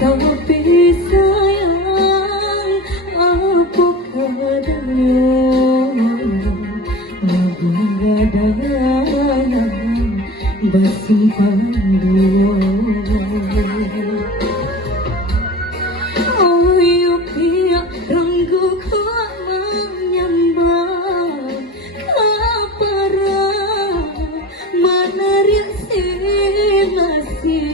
Tapi sayang aku kadang gadang bersimpan dua. Oh yuk pihak ranggu kuat menyambang kapara mana riasi masih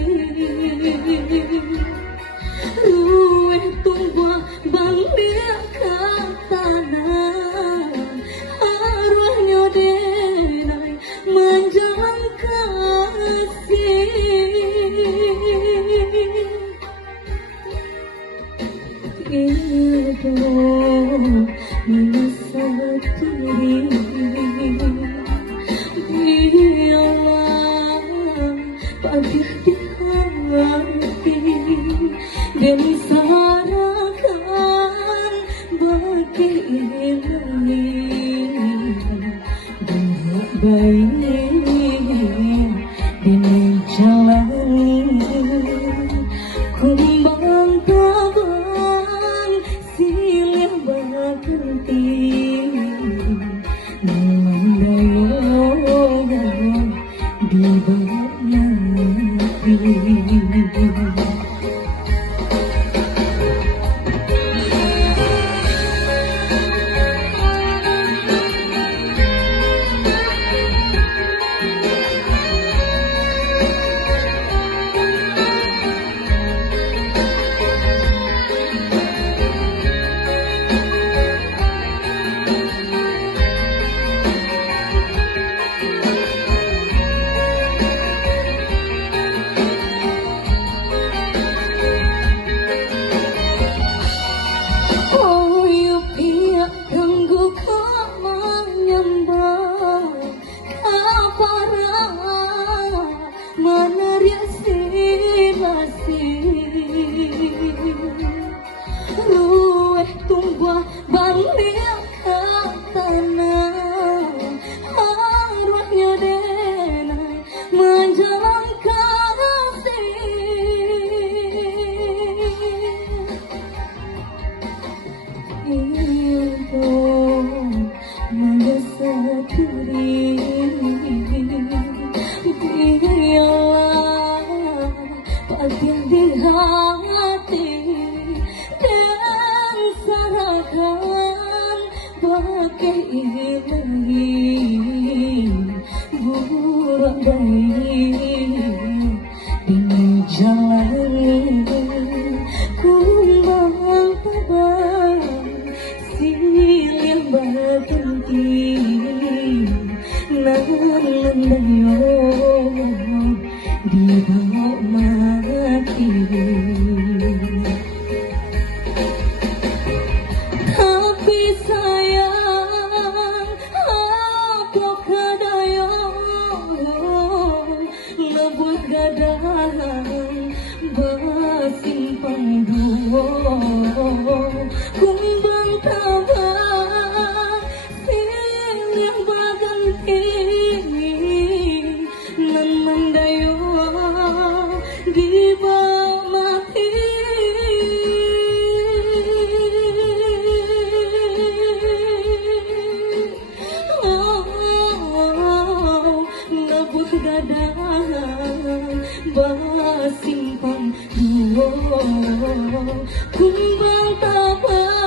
ruweh tunggu bang dia ke tanah arwahnya denai menjalan kasih itu menyesatu dialah pagi di hati dan sarakan bagi ini baik ini jalani kumbang tabang silih baganti memandayo di bawah nanti. Ruweh tunggu balik ke tanah arwahnya denai menjalan kasih itu menyesatu dialah bagian di hati dan sarakan pakai ilahi burak baik ini jalan kumbang tabang silih baganti nandayo di bawah mati. Tapi sayang apa kadaya lebuh gadang bersimpan dua kumbang tabang silih baganti nan mendayo di bawah mati. Lebuh gadang bersimpan dua kumbang tabang